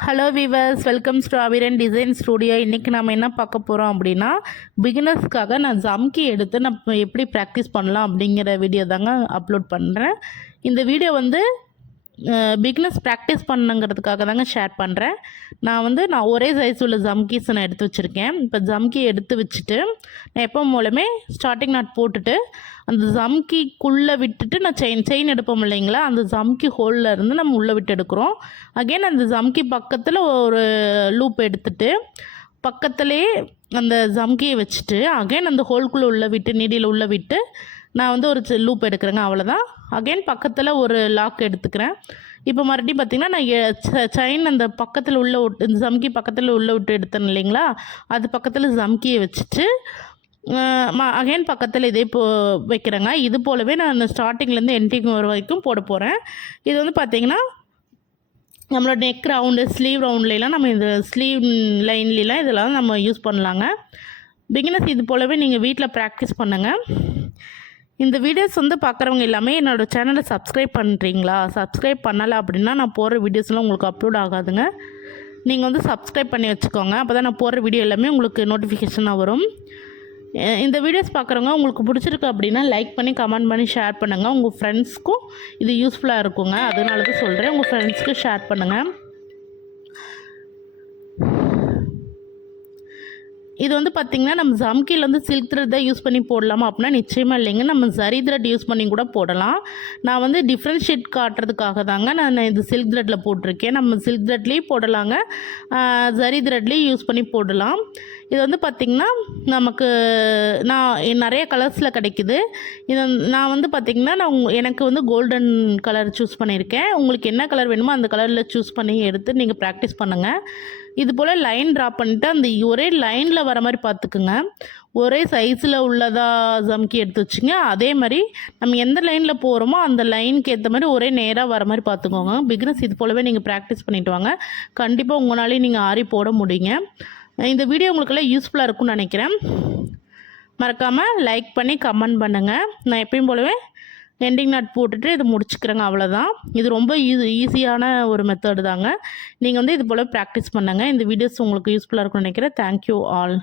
Hello viewers, welcomes to Aviran design studio. இன்றைக்கி நம்ம என்ன பார்க்க போகிறோம் அப்படின்னா, பிகினர்ஸ்க்காக நான் ஜம்கி எடுத்து நான் எப்படி ப்ராக்டிஸ் பண்ணலாம் அப்படிங்கிற வீடியோ தாங்க அப்லோட் பண்ணுறேன். இந்த வீடியோ வந்து பிகினர்ஸ் ப்ராக்டிஸ் பண்ணுங்கிறதுக்காக தாங்க ஷேர் பண்ணுறேன். நான் ஒரே சைஸ் உள்ள ஜம்கீஸ் நான் எடுத்து வச்சுருக்கேன். இப்போ ஜம்கி எடுத்து வச்சுட்டு நான் எப்போ மூலமே ஸ்டார்டிங் நாட் போட்டுட்டு அந்த ஜம்கிக்குள்ளே விட்டுட்டு நான் செயின் எடுப்போம் இல்லைங்களா, அந்த ஜம்கி ஹோலில் இருந்து நம்ம உள்ளே விட்டு எடுக்கிறோம். அகெயின் அந்த ஜம்கி பக்கத்தில் ஒரு லூப் எடுத்துட்டு பக்கத்துலேயே அந்த ஜம்கியை வச்சுட்டு அகெயின் அந்த ஹோல்குள்ளே உள்ளே விட்டு நீடியில் உள்ளே விட்டு நான் வந்து ஒரு லூப் எடுக்கிறேங்க, அவ்வளோதான். அகெயின் பக்கத்தில் ஒரு லாக் எடுத்துக்கிறேன். இப்போ மறுபடியும் பார்த்திங்கன்னா நான் செயின் அந்த பக்கத்தில் உள்ள இந்த ஜம்கி பக்கத்தில் உள்ளே விட்டு எடுத்தேன் இல்லைங்களா, அது பக்கத்தில் ஜம்கியை வச்சுட்டு அகெயின் பக்கத்தில் இதே வைக்கிறேங்க. இது போலவே நான் ஸ்டார்டிங்லேருந்து எண்டிங் வரைக்கும் போட போகிறேன். இது வந்து பார்த்திங்கன்னா நம்மளோட நெக் ரவுண்டு, ஸ்லீவ் ரவுண்ட்லாம் நம்ம இந்த ஸ்லீவ் லைன்லாம் இதெல்லாம் நம்ம யூஸ் பண்ணலாங்க. பிகினர்ஸ் இது போலவே நீங்கள் வீட்டில் ப்ராக்டிஸ் பண்ணுங்கள். இந்த வீடியோஸ் வந்து பார்க்குறவங்க எல்லாமே என்னோடய சேனலை சப்ஸ்கிரைப் பண்ணுறீங்களா? சப்ஸ்கிரைப் பண்ணலை அப்படின்னா நான் போடுற வீடியோஸ்லாம் உங்களுக்கு அப்லோட் ஆகாதுங்க. நீங்கள் வந்து சப்ஸ்கிரைப் பண்ணி வச்சுக்கோங்க, அப்போ தான் நான் போடுற வீடியோ எல்லாமே உங்களுக்கு நோட்டிஃபிகேஷனாக வரும். இந்த வீடியோஸ் பார்க்குறவங்க உங்களுக்கு பிடிச்சிருக்கு அப்படின்னா லைக் பண்ணி கமெண்ட் பண்ணி ஷேர் பண்ணுங்கள். உங்கள் ஃப்ரெண்ட்ஸ்க்கும் இது யூஸ்ஃபுல்லாக இருக்குங்க, அதனால தான் சொல்கிறேன். உங்கள் ஃப்ரெண்ட்ஸ்க்கு ஷேர் பண்ணுங்கள். இது வந்து பார்த்திங்கன்னா நம்ம ஜம்கியில் வந்து சில்க் த்ரெட் தான் யூஸ் பண்ணி போடலாமா அப்படின்னா நிச்சயமாக இல்லைங்க. நம்ம ஜரி த்ரெட் யூஸ் பண்ணி கூட போடலாம். நான் வந்து டிஃப்ரென்ஷியேட் காட்டுறதுக்காக தாங்க நான் இது சில்க் த்ரெட்டில் போட்டிருக்கேன். நம்ம சில்க் த்ரெட்லேயும் போடலாங்க, ஜரி த்ரெட்லேயும் யூஸ் பண்ணி போடலாம். இது வந்து பார்த்திங்கன்னா நமக்கு நிறைய கலர்ஸில் கிடைக்குது. இது நான் வந்து பார்த்திங்கன்னா எனக்கு வந்து கோல்டன் கலர் சூஸ் பண்ணியிருக்கேன். உங்களுக்கு என்ன கலர் வேணுமோ அந்த கலரில் சூஸ் பண்ணி எடுத்து நீங்கள் ப்ராக்டிஸ் பண்ணுங்கள். இது போல் லைன் ட்ரா பண்ணிவிட்டு அந்த ஒரே லைனில் வர மாதிரி பார்த்துக்குங்க. ஒரே சைஸில் உள்ளதாக ஜம்கி எடுத்து வச்சுங்க. அதே மாதிரி நம்ம எந்த லைனில் போகிறோமோ அந்த லைனுக்கு ஏற்ற மாதிரி ஒரே நேராக வர மாதிரி பார்த்துக்கோங்க. பிகினர்ஸ் இது போலவே நீங்கள் ப்ராக்டிஸ் பண்ணிவிட்டு வாங்க, கண்டிப்பாக உங்களாலேயும் நீங்கள் ஆரி போட முடியுங்க. இந்த வீடியோ உங்களுக்கெல்லாம் யூஸ்ஃபுல்லாக இருக்கும்னு நினைக்கிறேன். மறக்காமல் லைக் பண்ணி கமெண்ட் பண்ணுங்கள். நான் எப்பயும் போலவே எண்டிங் நாட் போட்டுட்டு இது முடிச்சுக்கிறேங்க, அவ்வளோதான். இது ரொம்ப ஈஸியான ஒரு மெத்தடு தாங்க. நீங்கள் வந்து இது போல் ப்ராக்டிஸ் பண்ணுங்கள். இந்த வீடியோஸ் உங்களுக்கு யூஸ்ஃபுல்லாக இருக்கும்னு நினைக்கிறேன். Thank you all.